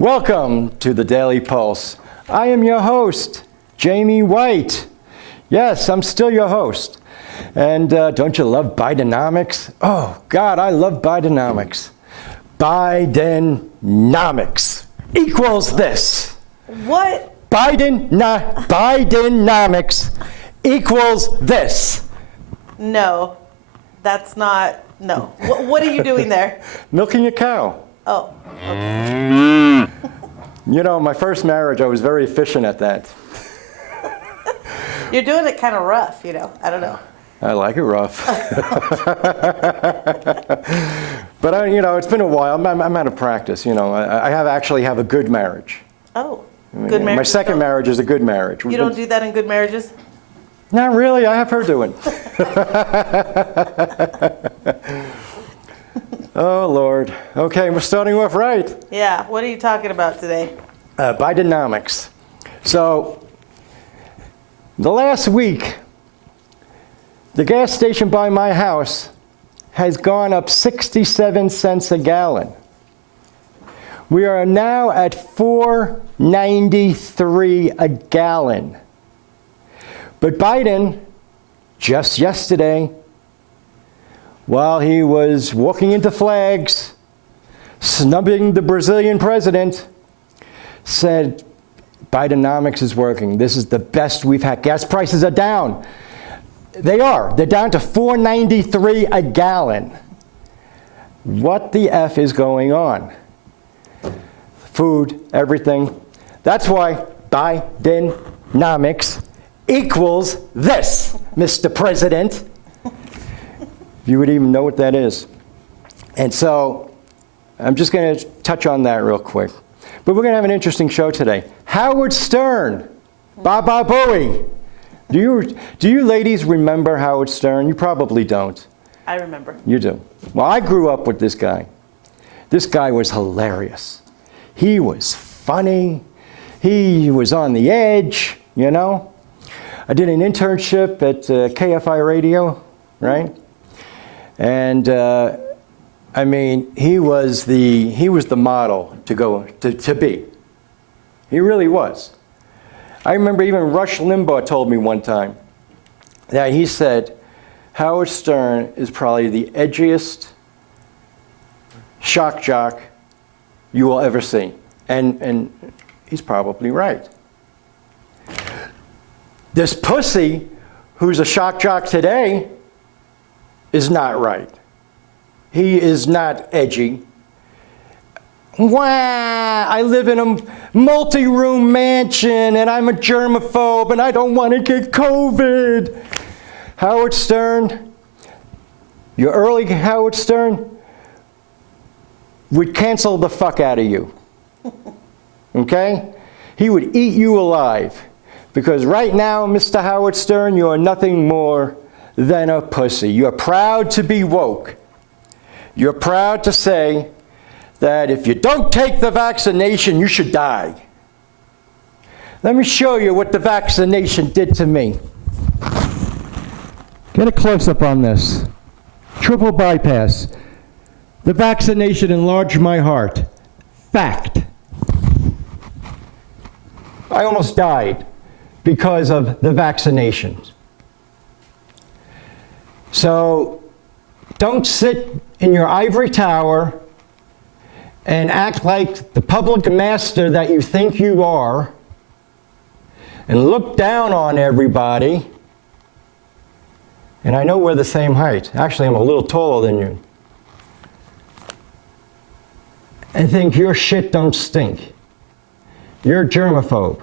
Welcome to the Daily Pulse. I am your host, Jaime White. Yes, I'm still your host. And don't you love Bidenomics? Oh, God, I love Bidenomics. Bidenomics equals this. What? Bidenomics equals this. No, that's not, no. What are you doing there? Milking a cow. Oh, okay. You know, my first marriage, I was very efficient at that. You're doing it kind of rough, you know. I don't know. I like it rough. But, it's been a while. I'm out of practice, I actually have a good marriage. Oh, good marriage. My second marriage is a good marriage. You don't do that in good marriages? Not really. I have her doing. Oh, Lord. Okay, we're starting off right. Yeah. What are you talking about today? Bidenomics. So, the last week, the gas station by my house has gone up 67 cents a gallon. We are now at $4.93 a gallon. But Biden, just yesterday, while he was walking into flags, snubbing the Brazilian president, said, Bidenomics is working. This is the best we've had. Gas prices are down. They are. They're down to $4.93 a gallon. What the F is going on? Food, everything. That's why Bidenomics equals this, Mr. President. You would even know what that is. And so I'm just going to touch on that real quick. But we're going to have an interesting show today. Howard Stern, Baba Booey. Do you ladies remember Howard Stern? You probably don't. I remember. You do. Well, I grew up with this guy. This guy was hilarious. He was funny. He was on the edge, I did an internship at KFI Radio, right? And he was the model to be. He really was. I remember even Rush Limbaugh told me one time that he said, Howard Stern is probably the edgiest shock jock you will ever see. And he's probably right. This pussy who's a shock jock today is not right. He is not edgy. Wah, I live in a multi-room mansion and I'm a germaphobe and I don't want to get COVID. Howard Stern, your early Howard Stern would cancel the fuck out of you. Okay? He would eat you alive. Because right now, Mr. Howard Stern, you are nothing more than a pussy. You're proud to be woke. You're proud to say that if you don't take the vaccination, you should die. Let me show you what the vaccination did to me. Get a close-up on this. Triple bypass. The vaccination enlarged my heart. Fact. I almost died because of the vaccinations. So don't sit in your ivory tower and act like the public master that you think you are and look down on everybody. And I know we're the same height. Actually, I'm a little taller than you. And think your shit don't stink. You're a germaphobe.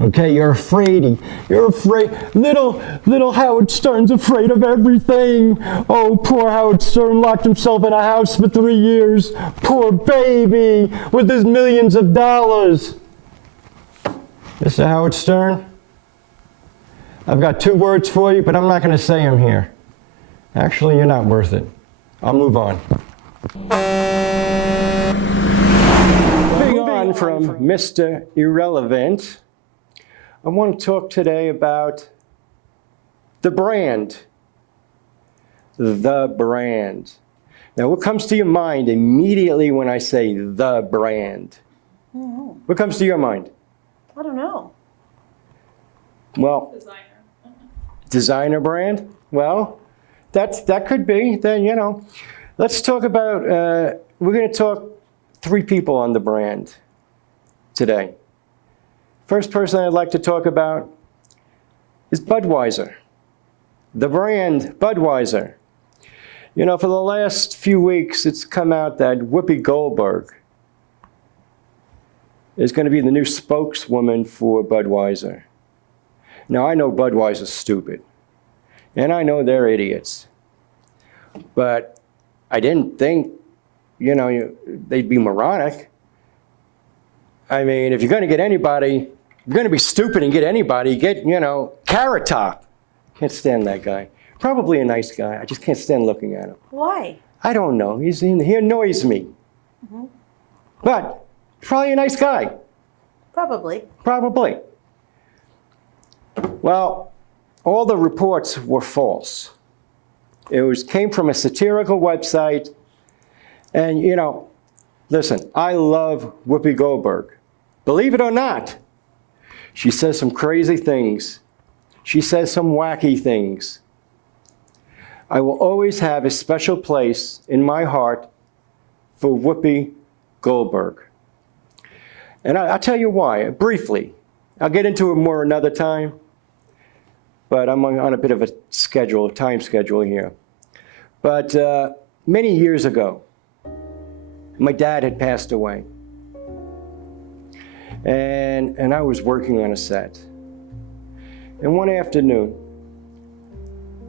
Okay, you're afraid. Little Howard Stern's afraid of everything. Oh, poor Howard Stern locked himself in a house for 3 years. Poor baby with his millions of dollars. Mr. Howard Stern, I've got 2 words for you, but I'm not going to say them here. Actually, you're not worth it. I'll move on. Moving on from Mr. Irrelevant, I want to talk today about the brand. The brand. Now, what comes to your mind immediately when I say the brand? What comes to your mind? I don't know. Well, designer brand? Well, that could be. Then, let's talk about, we're going to talk 3 people on the brand today. First person I'd like to talk about is Budweiser. The brand Budweiser. For the last few weeks, it's come out that Whoopi Goldberg is going to be the new spokeswoman for Budweiser. Now, I know Budweiser's stupid, and I know they're idiots, but I didn't think, they'd be moronic. I mean, if you're going to get anybody, you're going to be stupid and get anybody, get, Carrot Top. Can't stand that guy. Probably a nice guy. I just can't stand looking at him. Why? I don't know. He annoys me. But probably a nice guy. Probably. Probably. Well, all the reports were false. It came from a satirical website. And, listen, I love Whoopi Goldberg. Believe it or not, she says some crazy things. She says some wacky things. I will always have a special place in my heart for Whoopi Goldberg. And I'll tell you why, briefly. I'll get into it more another time, but I'm on a bit of a time schedule here. But many years ago, my dad had passed away. And I was working on a set. And one afternoon,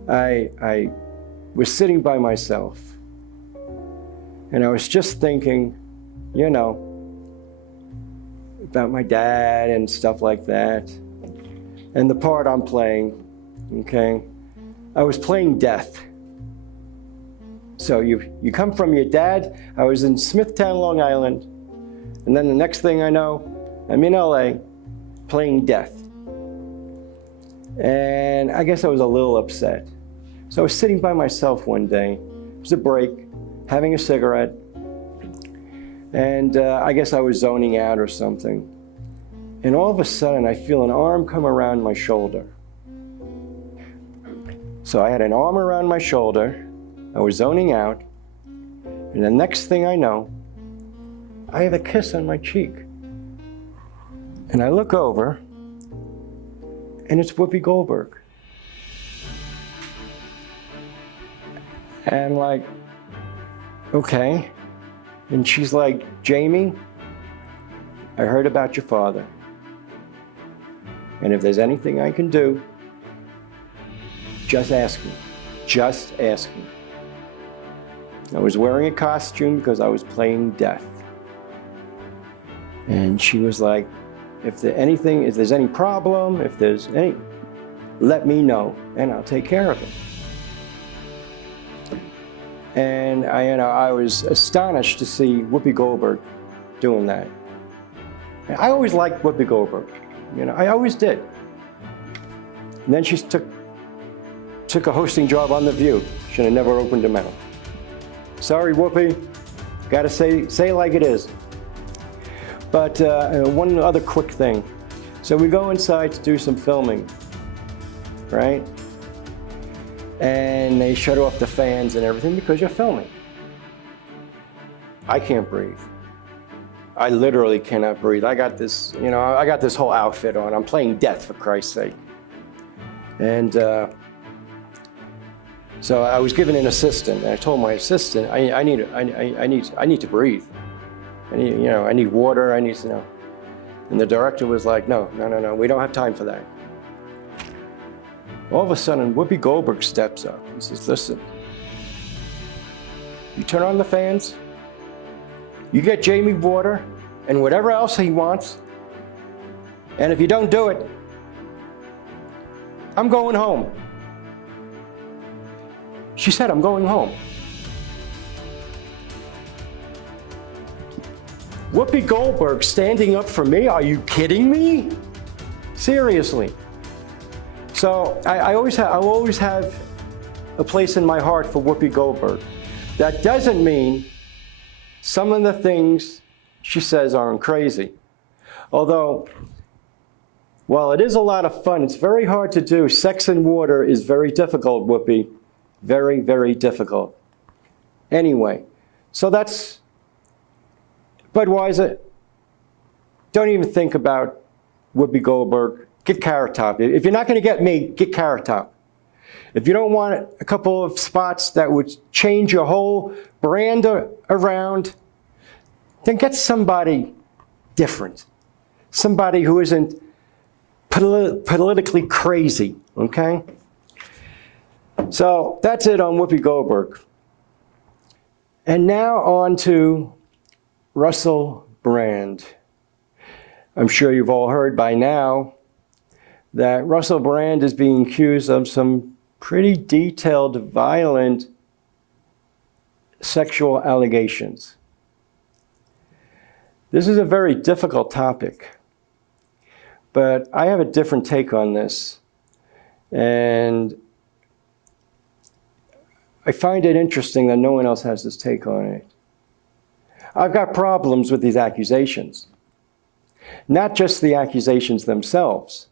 I was sitting by myself, and I was just thinking, about my dad and stuff like that, and the part I'm playing, okay? I was playing death. So you come from your dad. I was in Smithtown, Long Island, and then the next thing I know, I'm in LA playing death. And I guess I was a little upset. So I was sitting by myself one day. It was a break, having a cigarette. And I guess I was zoning out or something. And all of a sudden, I feel an arm come around my shoulder. So I had an arm around my shoulder. I was zoning out. And the next thing I know, I have a kiss on my cheek. And I look over, and it's Whoopi Goldberg. And I'm like, okay. And she's like, Jamie, I heard about your father. And if there's anything I can do, just ask me. Just ask me. I was wearing a costume because I was playing death. And she was like, if there's any problem, let me know, and I'll take care of it. And I was astonished to see Whoopi Goldberg doing that. And I always liked Whoopi Goldberg, I always did. And then she took a hosting job on The View. Should have never opened her mouth. Sorry, Whoopi, gotta say it like it is. But one other quick thing. So we go inside to do some filming, right? And they shut off the fans and everything because you're filming. I can't breathe. I literally cannot breathe. I got this, I got this whole outfit on. I'm playing death, for Christ's sake. And so I was given an assistant, and I told my assistant, I need to breathe. I need water, And the director was like, no, we don't have time for that. All of a sudden, Whoopi Goldberg steps up and says, listen, you turn on the fans, you get Jamie water and whatever else he wants, and if you don't do it, I'm going home. She said, I'm going home. Whoopi Goldberg standing up for me? Are you kidding me? Seriously. So I'll always have a place in my heart for Whoopi Goldberg. That doesn't mean some of the things she says aren't crazy. Although, while it is a lot of fun, it's very hard to do. Sex and water is very difficult, Whoopi. Very, very difficult. Anyway, so that's Budweiser. Don't even think about Whoopi Goldberg. Get Carrot Top. If you're not going to get me, get Carrot Top. If you don't want a couple of spots that would change your whole brand around, then get somebody different. Somebody who isn't politically crazy, okay? So that's it on Whoopi Goldberg. And now on to Russell Brand. I'm sure you've all heard by now that Russell Brand is being accused of some pretty detailed, violent sexual allegations. This is a very difficult topic, but I have a different take on this. And I find it interesting that no one else has this take on it. I've got problems with these accusations. Not just the accusations themselves.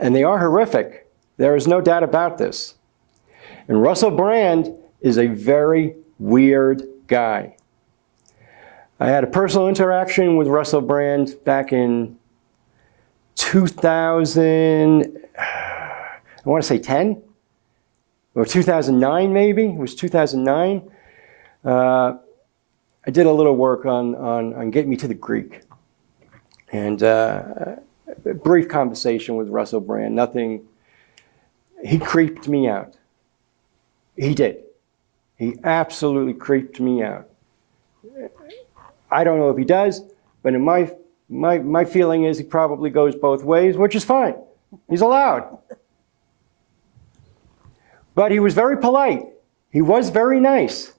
And they are horrific. There is no doubt about this. And Russell Brand is a very weird guy. I had a personal interaction with Russell Brand back in 2000, I want to say 10? Or 2009 maybe, it was 2009. I did a little work on Get Me to the Greek. And a brief conversation with Russell Brand, nothing, he creeped me out. He did. He absolutely creeped me out. I don't know if he does, but in my feeling is he probably goes both ways, which is fine. He's allowed. But he was very polite. He was very nice.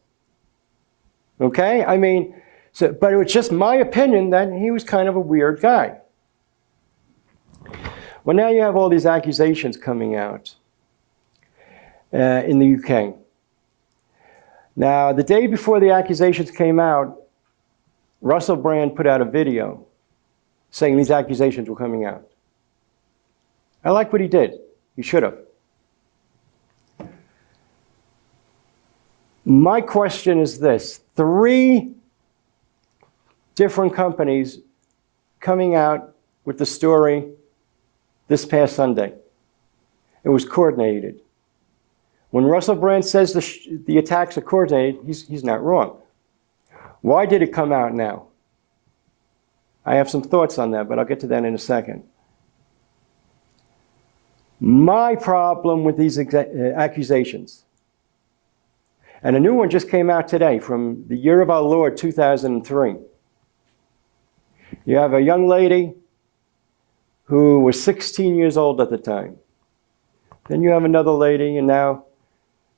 Okay? I mean, but it was just my opinion that he was kind of a weird guy. Well, now you have all these accusations coming out in the UK. Now, the day before the accusations came out, Russell Brand put out a video saying these accusations were coming out. I like what he did. He should have. My question is this: 3 different companies coming out with the story this past Sunday. It was coordinated. When Russell Brand says the attacks are coordinated, he's not wrong. Why did it come out now? I have some thoughts on that, but I'll get to that in a second. My problem with these accusations, and a new one just came out today from the year of our Lord, 2003. You have a young lady who was 16 years old at the time. Then you have another lady, and now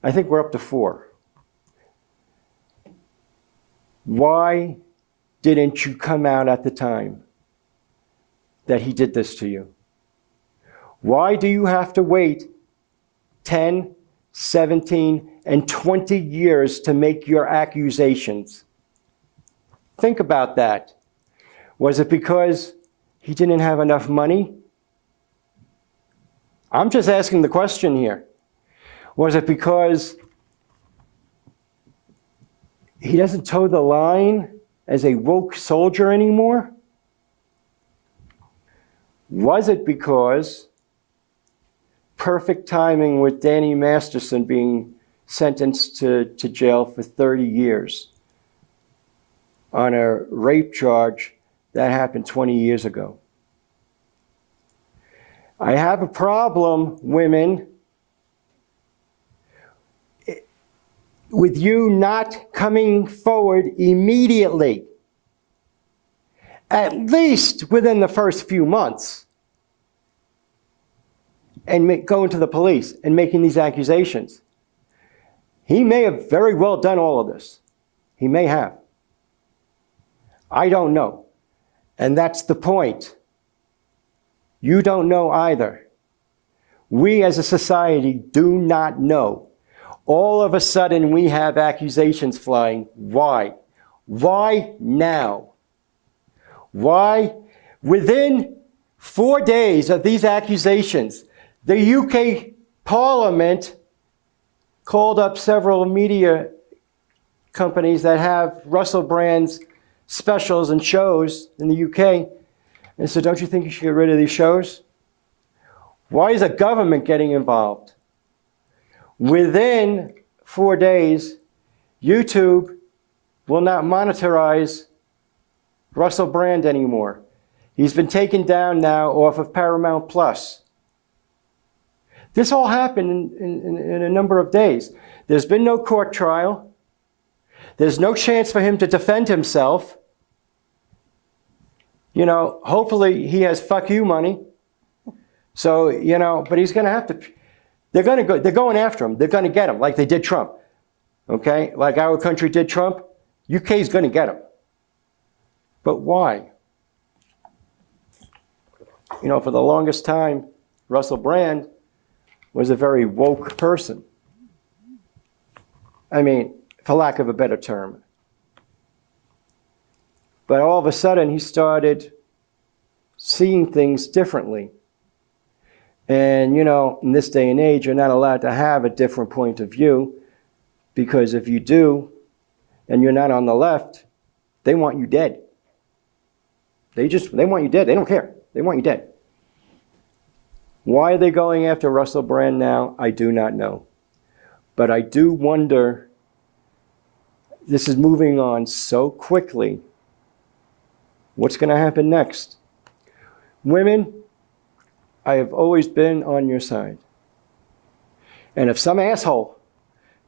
I think we're up to 4. Why didn't you come out at the time that he did this to you? Why do you have to wait 10, 17, and 20 years to make your accusations? Think about that. Was it because he didn't have enough money? I'm just asking the question here. Was it because he doesn't toe the line as a woke soldier anymore? Was it because perfect timing with Danny Masterson being sentenced to jail for 30 years on a rape charge that happened 20 years ago? I have a problem, women, with you not coming forward immediately, at least within the first few months, and going to the police and making these accusations. He may have very well done all of this. He may have. I don't know. And that's the point. You don't know either. We as a society do not know. All of a sudden we have accusations flying. Why? Why now? Why? Within 4 days of these accusations, the UK Parliament called up several media companies that have Russell Brand's specials and shows in the UK and said, don't you think you should get rid of these shows? Why is the government getting involved? Within 4 days, YouTube will not monetize Russell Brand anymore. He's been taken down now off of Paramount Plus. This all happened in a number of days. There's been no court trial. There's no chance for him to defend himself. You know, hopefully he has fuck you money. So, you know, but he's going to have to, they're going after him. They're going to get him like they did Trump. Okay? Like our country did Trump. UK's going to get him. But why? You know, for the longest time, Russell Brand was a very woke person. I mean, for lack of a better term. But all of a sudden, he started seeing things differently. And, you know, in this day and age, you're not allowed to have a different point of view, because if you do, and you're not on the left, they want you dead. They want you dead. They don't care. They want you dead. Why are they going after Russell Brand now? I do not know. But I do wonder, this is moving on so quickly, what's going to happen next? Women, I have always been on your side. And if some asshole,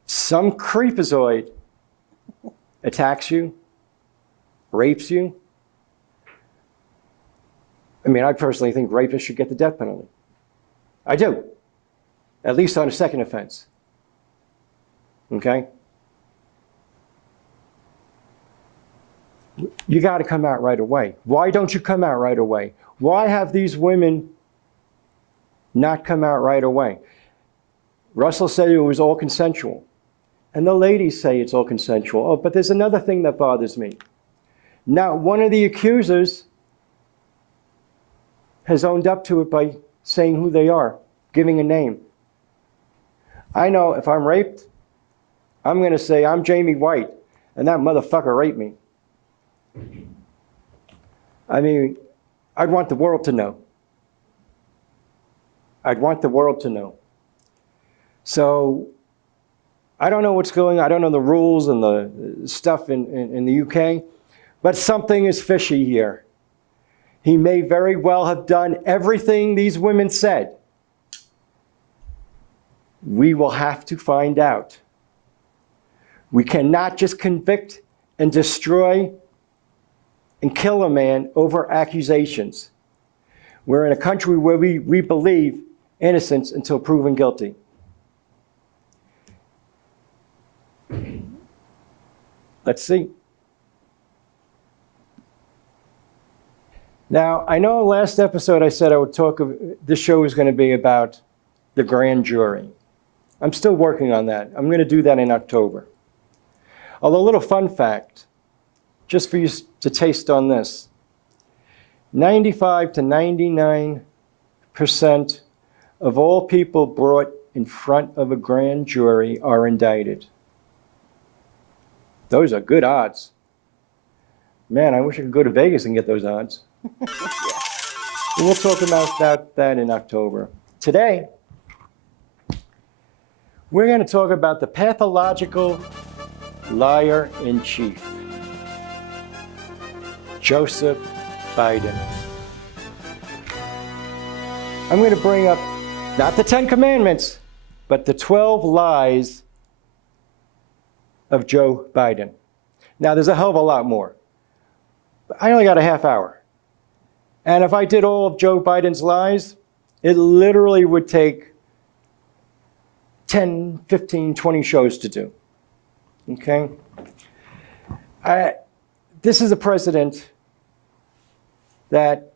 some creepazoid attacks you, rapes you, I mean, I personally think rapists should get the death penalty. I do. At least on a second offense. Okay? You got to come out right away. Why don't you come out right away? Why have these women not come out right away? Russell said it was all consensual. And the ladies say it's all consensual. Oh, but there's another thing that bothers me. Now, one of the accusers has owned up to it by saying who they are, giving a name. I know if I'm raped, I'm going to say, I'm Jaime White, and that motherfucker raped me. I mean, I'd want the world to know. I'd want the world to know. So, I don't know what's going on. I don't know the rules and the stuff in the UK, but something is fishy here. He may very well have done everything these women said. We will have to find out. We cannot just convict and destroy and kill a man over accusations. We're in a country where we believe innocence until proven guilty. Let's see. Now, I know last episode I said I would talk of, this show is going to be about the grand jury. I'm still working on that. I'm going to do that in October. Although, a little fun fact, just for you to taste on this. 95 to 99% of all people brought in front of a grand jury are indicted. Those are good odds. Man, I wish I could go to Vegas and get those odds. We'll talk about that in October. Today, we're going to talk about the pathological liar-in-chief, Joseph Biden. I'm going to bring up not the 10 Commandments, but the 12 lies of Joe Biden. Now, there's a hell of a lot more. But I only got a half hour. And if I did all of Joe Biden's lies, it literally would take 10, 15, 20 shows to do. Okay? This is a president that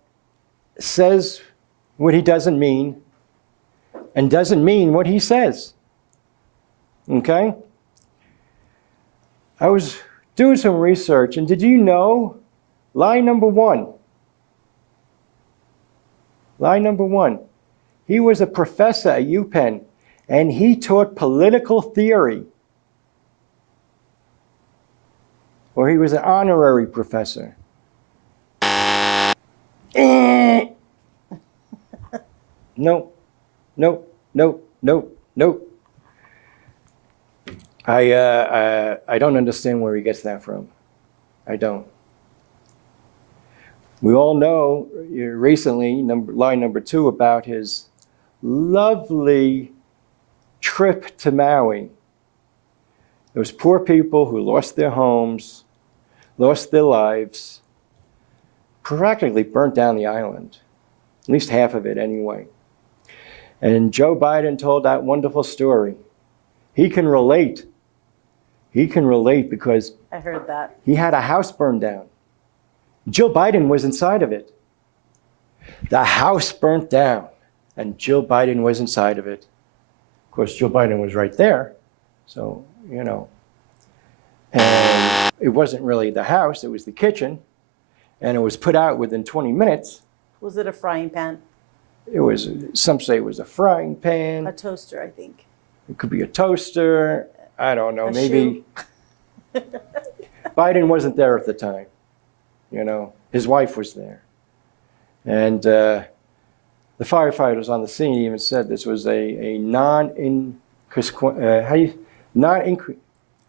says what he doesn't mean and doesn't mean what he says. Okay? I was doing some research, and did you know lie number one Lie number 1. He was a professor at UPenn, and he taught political theory. Or he was an honorary professor. Nope, nope, nope, nope, nope. I don't understand where he gets that from. I don't. We all know recently, lie number 2, about his lovely trip to Maui. Those poor people who lost their homes, lost their lives, practically burnt down the island, at least half of it anyway. And Joe Biden told that wonderful story. He can relate. He can relate because I heard that. he had a house burned down. Jill Biden was inside of it. The house burnt down, and Jill Biden was inside of it. Of course, Jill Biden was right there, so, you know. And it wasn't really the house, it was the kitchen, and it was put out within 20 minutes. Was it a frying pan? It was, some say it was a frying pan. A toaster, I think. It could be a toaster. I don't know, A maybe. Biden wasn't there at the time. You know, his wife was there. And the firefighters on the scene even said this was a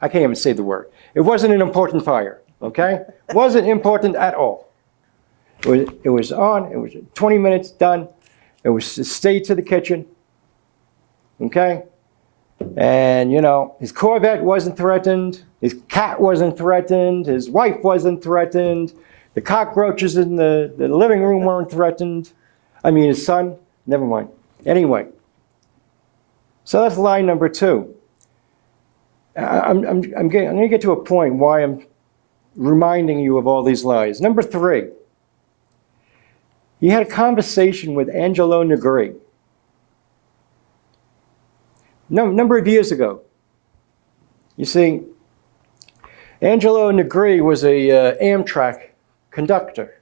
I can't even say the word. It wasn't an important fire, okay? Wasn't important at all. It was on, it was 20 minutes done. It was stayed to the kitchen, okay? And, you know, his Corvette wasn't threatened. His cat wasn't threatened. His wife wasn't threatened. The cockroaches in the living room weren't threatened. I mean, his son, never mind. Anyway, so that's lie number 2. I'm going to get to a point why I'm reminding you of all these lies. Number 3, he had a conversation with Angelo Negri. Number of years ago. You see, Angelo Negri was a Amtrak conductor.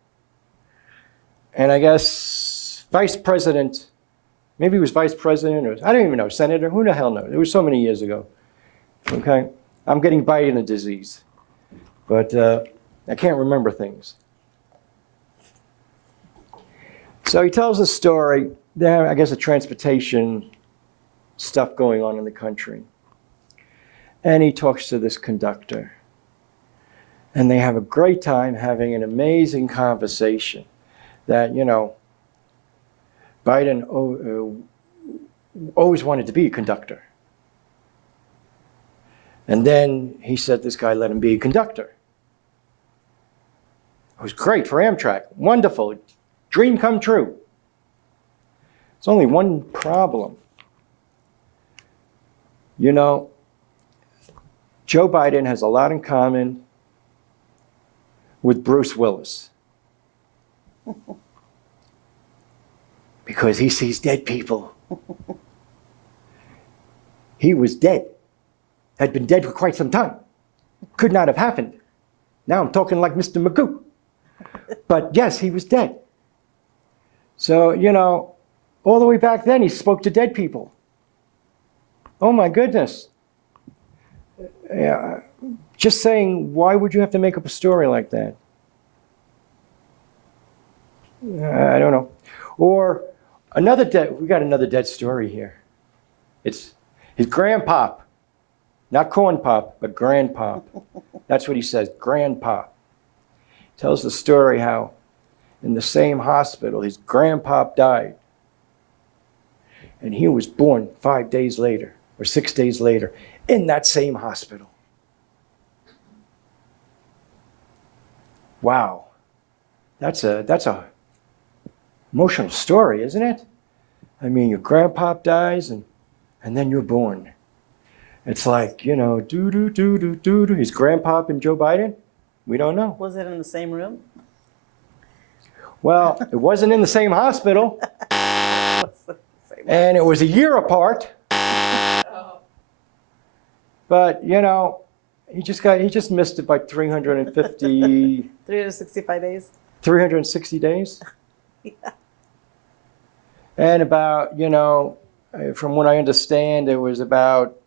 And I guess vice president, maybe he was vice president, or I don't even know, senator, who the hell knows? It was so many years ago. Okay? I'm getting Biden disease. But I can't remember things. So he tells a story. There, I guess, a transportation stuff going on in the country. And he talks to this conductor. And they have a great time having an amazing conversation that, you know, Biden always wanted to be a conductor. And then he said this guy let him be a conductor. It was great for Amtrak. Wonderful. Dream come true. There's only one problem. You know, Joe Biden has a lot in common with Bruce Willis. Because he sees dead people. He was dead. Had been dead for quite some time. Could not have happened. Now I'm talking like Mr. Magoo. But yes, he was dead. So, you know, all the way back then he spoke to dead people. Oh my goodness. Yeah, just saying, why would you have to make up a story like that? I don't know. Or another we got another dead story here. It's his grandpop. Not corn pop, but grandpop. That's what he says, grandpop. Tells the story how in the same hospital his grandpop died. And he was born 5 days later, or 6 days later, in that same hospital. Wow. That's a emotional story, isn't it? I mean, your grandpop dies and then you're born. It's like, you know, do. His grandpop and Joe Biden? We don't know. Was it in the same room? Well, it wasn't in the same hospital. And it was a year apart. But, you know, he just missed it by 350... 365 days? 360 days? Yeah. And about, from what I understand, there was about,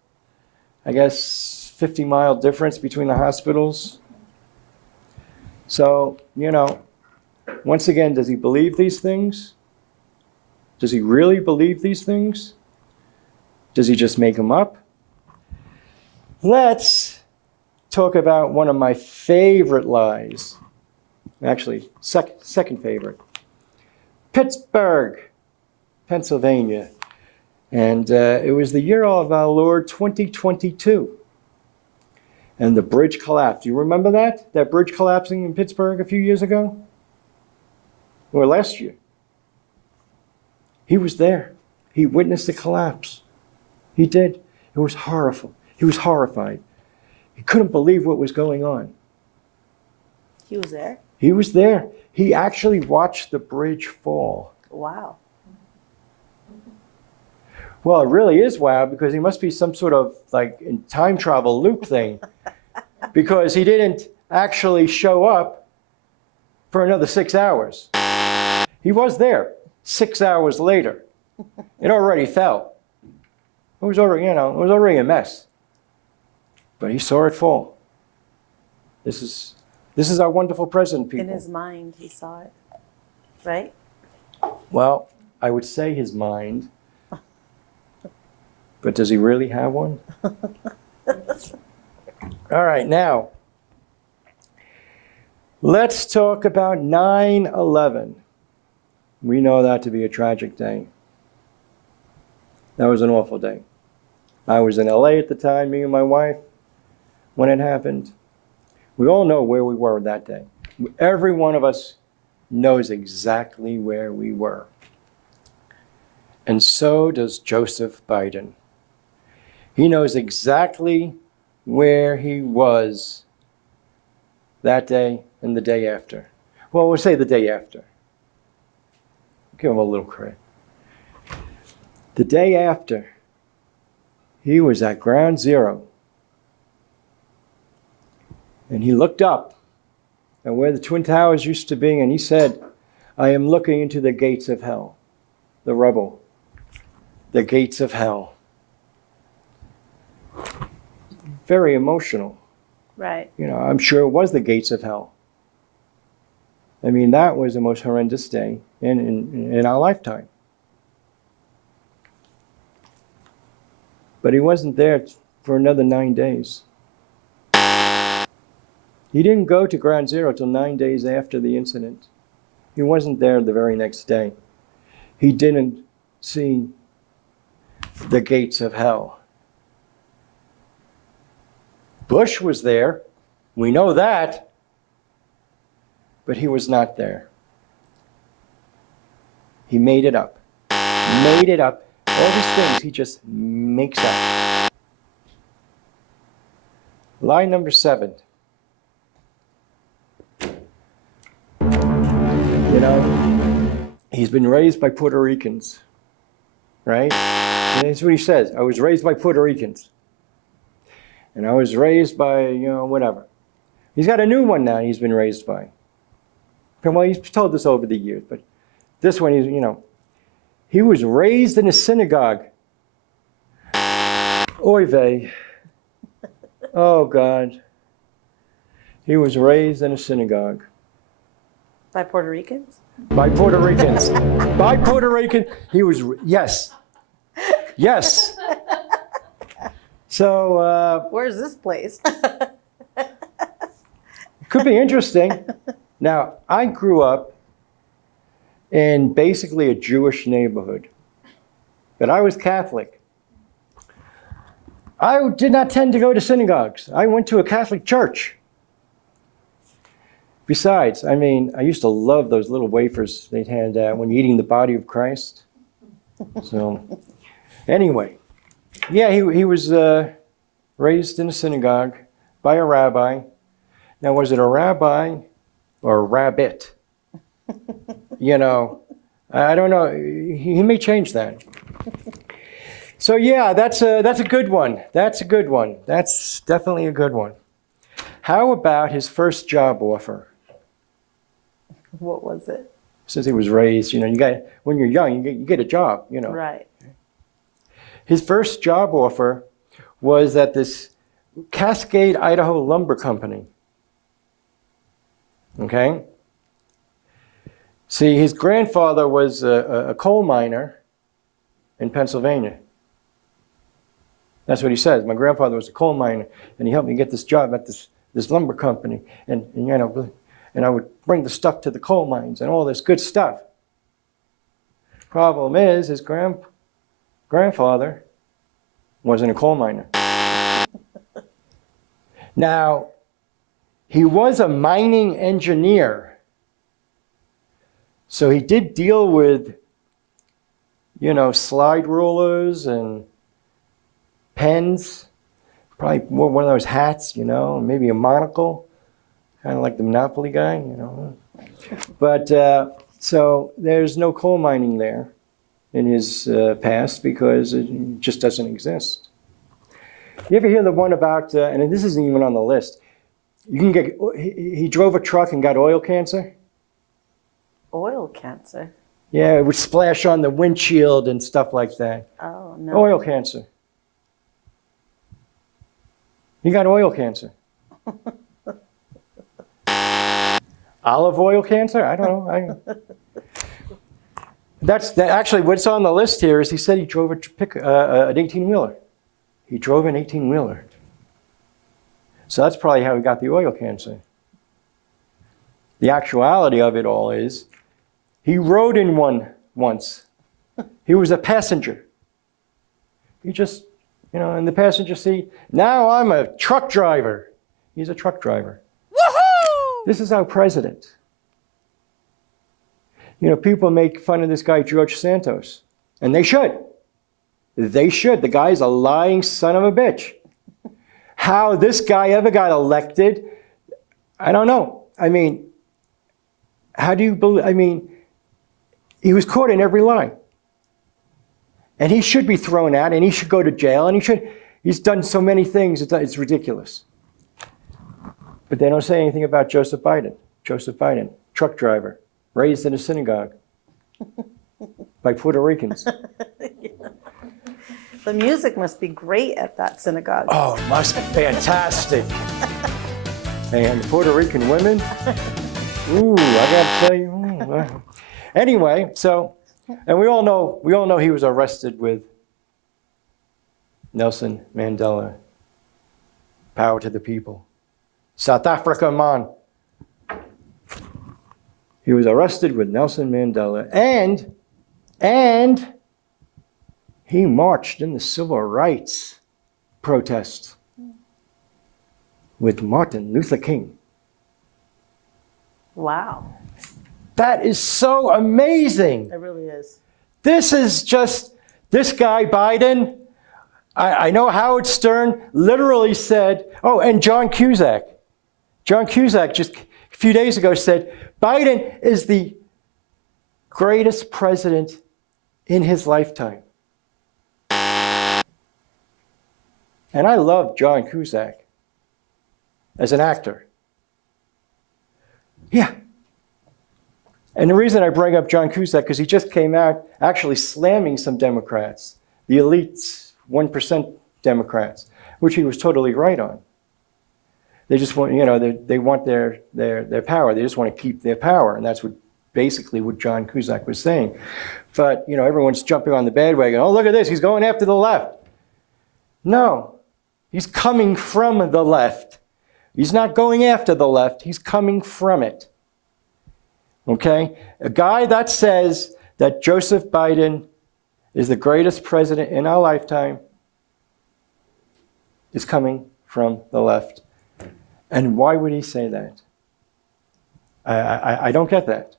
I guess, 50-mile difference between the hospitals. So, once again, does he believe these things? Does he really believe these things? Does he just make them up? Let's talk about one of my favorite lies. Actually, second favorite. Pittsburgh, Pennsylvania. And it was the year of our Lord 2022. And the bridge collapsed. Do you remember that? That bridge collapsing in Pittsburgh a few years ago? Or last year? He was there. He witnessed the collapse. He did. It was horrible. He was horrified. He couldn't believe what was going on. He was there? He was there. He actually watched the bridge fall. Wow. Well, it really is wow, because he must be some sort of time travel loop thing. Because he didn't actually show up for another 6 hours. He was there 6 hours later. It already fell. It was already a mess. But he saw it fall. This is our wonderful president, people. In his mind, he saw it, right? Well, I would say his mind. But does he really have one? All right, now, let's talk about 9/11. We know that to be a tragic day. That was an awful day. I was in LA at the time, me and my wife, when it happened. We all know where we were that day. Every one of us knows exactly where we were. And so does Joseph Biden. He knows exactly where he was that day and the day after. Well, we'll say the day after. Give him a little credit. The day after, he was at ground zero. And he looked up at where the Twin Towers used to be, and he said, I am looking into the gates of hell. The rubble. The gates of hell. Very emotional. Right. I'm sure it was the gates of hell. I mean, that was the most horrendous day in our lifetime. But he wasn't there for another 9 days. He didn't go to ground zero till 9 days after the incident. He wasn't there the very next day. He didn't see the gates of hell. Bush was there. We know that. But he was not there. He made it up. Made it up. All these things he just makes up. Lie number 7. He's been raised by Puerto Ricans, right? And that's what he says. I was raised by Puerto Ricans. And I was raised by, whatever. He's got a new one now he's been raised by. Well, he's told this over the years, but this one, he was raised in a synagogue. Oy vey. Oh, God. He was raised in a synagogue. By Puerto Ricans? By Puerto Ricans. By Puerto Rican. He was, yes. Yes. So. Where's this place? Could be interesting. Now, I grew up in basically a Jewish neighborhood, but I was Catholic. I did not tend to go to synagogues. I went to a Catholic church. Besides, I used to love those little wafers they'd hand out when you're eating the body of Christ. So, anyway, yeah, he was raised in a synagogue by a rabbi. Now, was it a rabbi or a rabbit? I don't know. He may change that. So yeah, that's a good one. That's a good one. That's definitely a good one. How about his first job offer? What was it? since he was raised, you got, when you're young, you get a job, Right. His first job offer was at this Cascade, Idaho Lumber Company. Okay? See, his grandfather was a coal miner in Pennsylvania. That's what he says. My grandfather was a coal miner, and he helped me get this job at this lumber company. And I would bring the stuff to the coal mines and all this good stuff. Problem is, his grandfather wasn't a coal miner. Now, he was a mining engineer. So he did deal with, slide rulers and pens, probably more one of those hats, maybe a monocle, kind of like the Monopoly guy, But so there's no coal mining there in his past because it just doesn't exist. You ever hear the one about, and this isn't even on the list, you can get, he drove a truck and got oil cancer? Oil cancer? Yeah, it would splash on the windshield and stuff like that. Oh, no. Oil cancer. He got oil cancer. Olive oil cancer? I don't know. Actually, what's on the list here is he said he drove an 18-wheeler. He drove an 18-wheeler. So that's probably how he got the oil cancer. The actuality of it all is he rode in one once. He was a passenger. He just, in the passenger seat. Now I'm a truck driver. He's a truck driver. Woohoo! This is our president. People make fun of this guy, George Santos. And they should. They should. The guy's a lying son of a bitch. How this guy ever got elected, I don't know. How do you believe? He was caught in every lie. And he should be thrown out, and he should go to jail, and he's done so many things, it's ridiculous. But they don't say anything about Joseph Biden. Joseph Biden, truck driver, raised in a synagogue by Puerto Ricans. The music must be great at that synagogue. Oh, it must be fantastic. And the Puerto Rican women, ooh, I gotta tell you. Anyway, so, and we all know he was arrested with Nelson Mandela. Power to the people. South Africa, man. He was arrested with Nelson Mandela, and he marched in the civil rights protests with Martin Luther King. Wow. That is so amazing. It really is. This is just, this guy, Biden, I know Howard Stern literally said, oh, and John Cusack. John Cusack just a few days ago said, Biden is the greatest president in his lifetime. And I love John Cusack as an actor. Yeah. And the reason I bring up John Cusack, because he just came out actually slamming some Democrats, the elites, 1% Democrats, which he was totally right on. They just want, they want their power. They just want to keep their power. And that's basically what John Cusack was saying. But, everyone's jumping on the bandwagon. Oh, look at this. He's going after the left. No. He's coming from the left. He's not going after the left. He's coming from it. Okay? A guy that says that Joseph Biden is the greatest president in our lifetime is coming from the left. And why would he say that? I don't get that.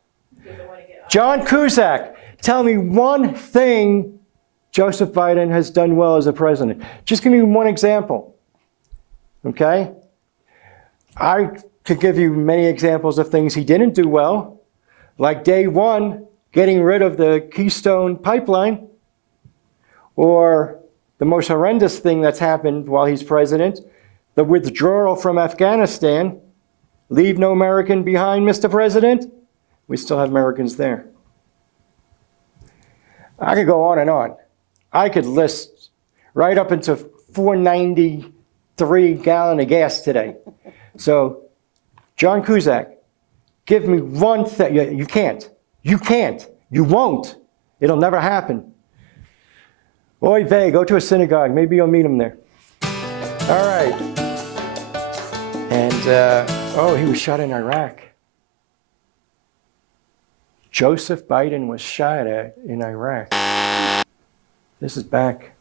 John Cusack, tell me one thing Joseph Biden has done well as a president. Just give me one example. Okay? I could give you many examples of things he didn't do well, like day one, getting rid of the Keystone Pipeline, or the most horrendous thing that's happened while he's president, the withdrawal from Afghanistan. Leave no American behind, Mr. President. We still have Americans there. I could go on and on. I could list right up into 493 gallon of gas today. So, John Cusack, give me one thing. You can't. You can't. You won't. It'll never happen. Oy vey, go to a synagogue. Maybe you'll meet him there. All right. And, he was shot in Iraq. Joseph Biden was shot at in Iraq. This is back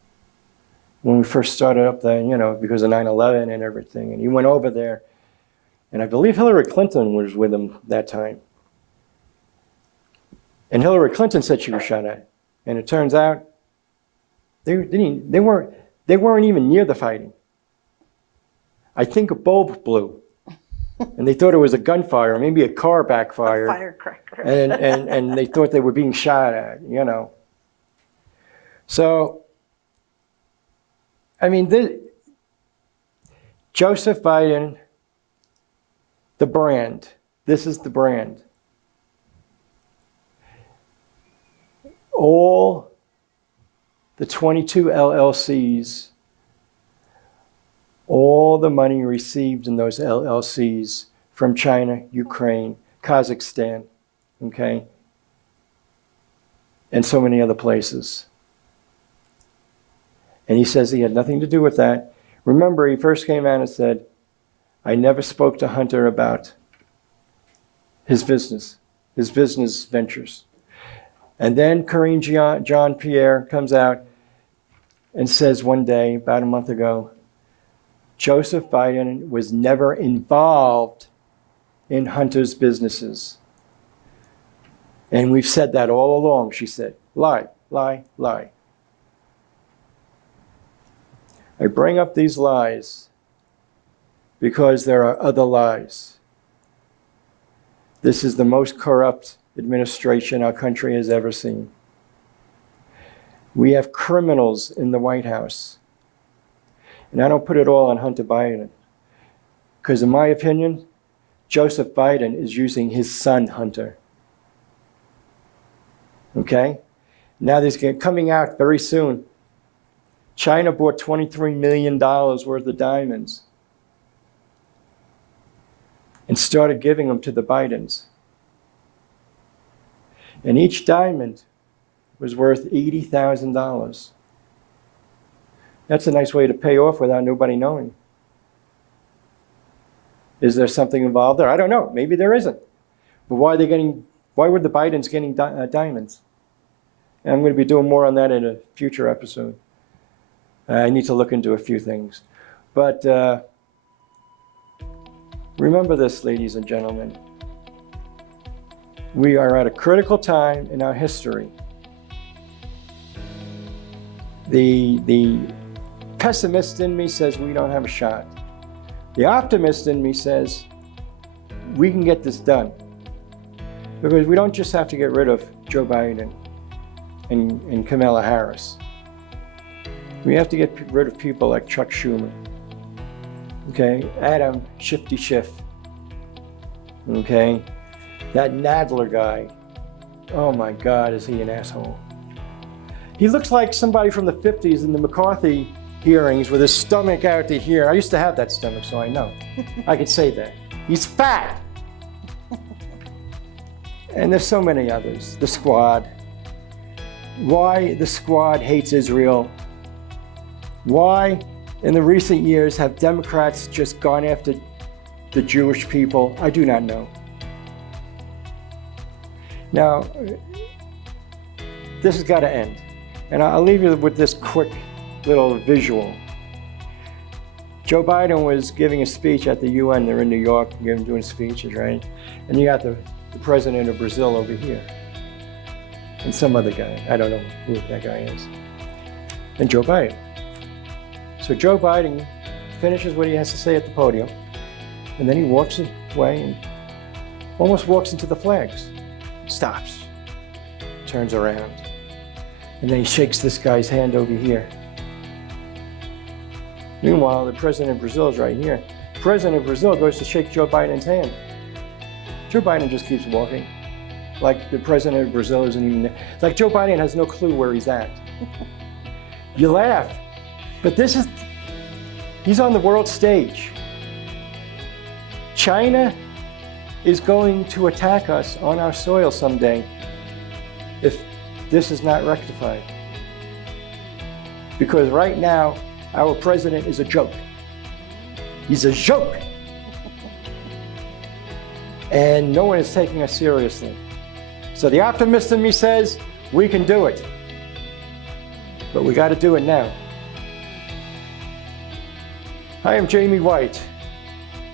when we first started up there, because of 9/11 and everything. And he went over there. And I believe Hillary Clinton was with him that time. And Hillary Clinton said she was shot at. And it turns out they weren't even near the fighting. I think a bulb blew. And they thought it was a gunfire, maybe a car backfired. A firecracker. and they thought they were being shot at, So, Joseph Biden, the brand. This is the brand. All the 22 LLCs, all the money received in those LLCs from China, Ukraine, Kazakhstan, okay, and so many other places. And he says he had nothing to do with that. Remember, he first came out and said, I never spoke to Hunter about his business ventures. And then Karine Jean-Pierre comes out and says one day, about a month ago, Joseph Biden was never involved in Hunter's businesses. And we've said that all along, she said. Lie, lie, lie. I bring up these lies because there are other lies. This is the most corrupt administration our country has ever seen. We have criminals in the White House. And I don't put it all on Hunter Biden. Because in my opinion, Joseph Biden is using his son, Hunter. Okay? Now there's coming out very soon. China bought $23 million worth of diamonds and started giving them to the Bidens. And each diamond was worth $80,000. That's a nice way to pay off without nobody knowing. Is there something involved there? I don't know. Maybe there isn't. But why were the Bidens getting diamonds? And I'm going to be doing more on that in a future episode. I need to look into a few things. But remember this, ladies and gentlemen. We are at a critical time in our history. The pessimist in me says we don't have a shot. The optimist in me says we can get this done. Because we don't just have to get rid of Joe Biden and Kamala Harris. We have to get rid of people like Chuck Schumer. Okay, Adam Shifty Schiff. Okay, that Nadler guy. Oh my God, is he an asshole? He looks like somebody from the 50s in the McCarthy hearings with his stomach out to here. I used to have that stomach, so I know. I could say that. He's fat. And there's so many others. The Squad. Why the Squad hates Israel. Why, in the recent years, have Democrats just gone after the Jewish people? I do not know. Now, this has got to end. And I'll leave you with this quick little visual. Joe Biden was giving a speech at the UN. They're in New York, doing speeches, right? And you got the president of Brazil over here. And some other guy. I don't know who that guy is. And Joe Biden. So Joe Biden finishes what he has to say at the podium, and then he walks away and almost walks into the flags. Stops, turns around, and then he shakes this guy's hand over here. Meanwhile, the president of Brazil is right here. The president of Brazil goes to shake Joe Biden's hand. Joe Biden just keeps walking. like the president of Brazil isn't even there. Like Joe Biden has no clue where he's at. You laugh, but he's on the world stage. China is going to attack us on our soil someday if this is not rectified. Because right now, our president is a joke. He's a joke. And no one is taking us seriously. So the optimist in me says, we can do it. But we got to do it now. I am Jaime White.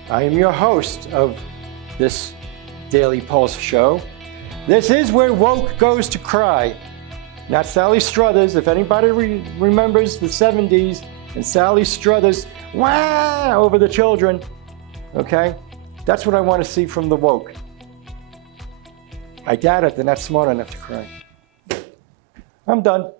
I am your host of this Daily Pulse show. This is where woke goes to cry. Not Sally Struthers. If anybody remembers the 70s and Sally Struthers, wah, over the children, okay? That's what I want to see from the woke. I doubt it, they're not smart enough to cry. I'm done.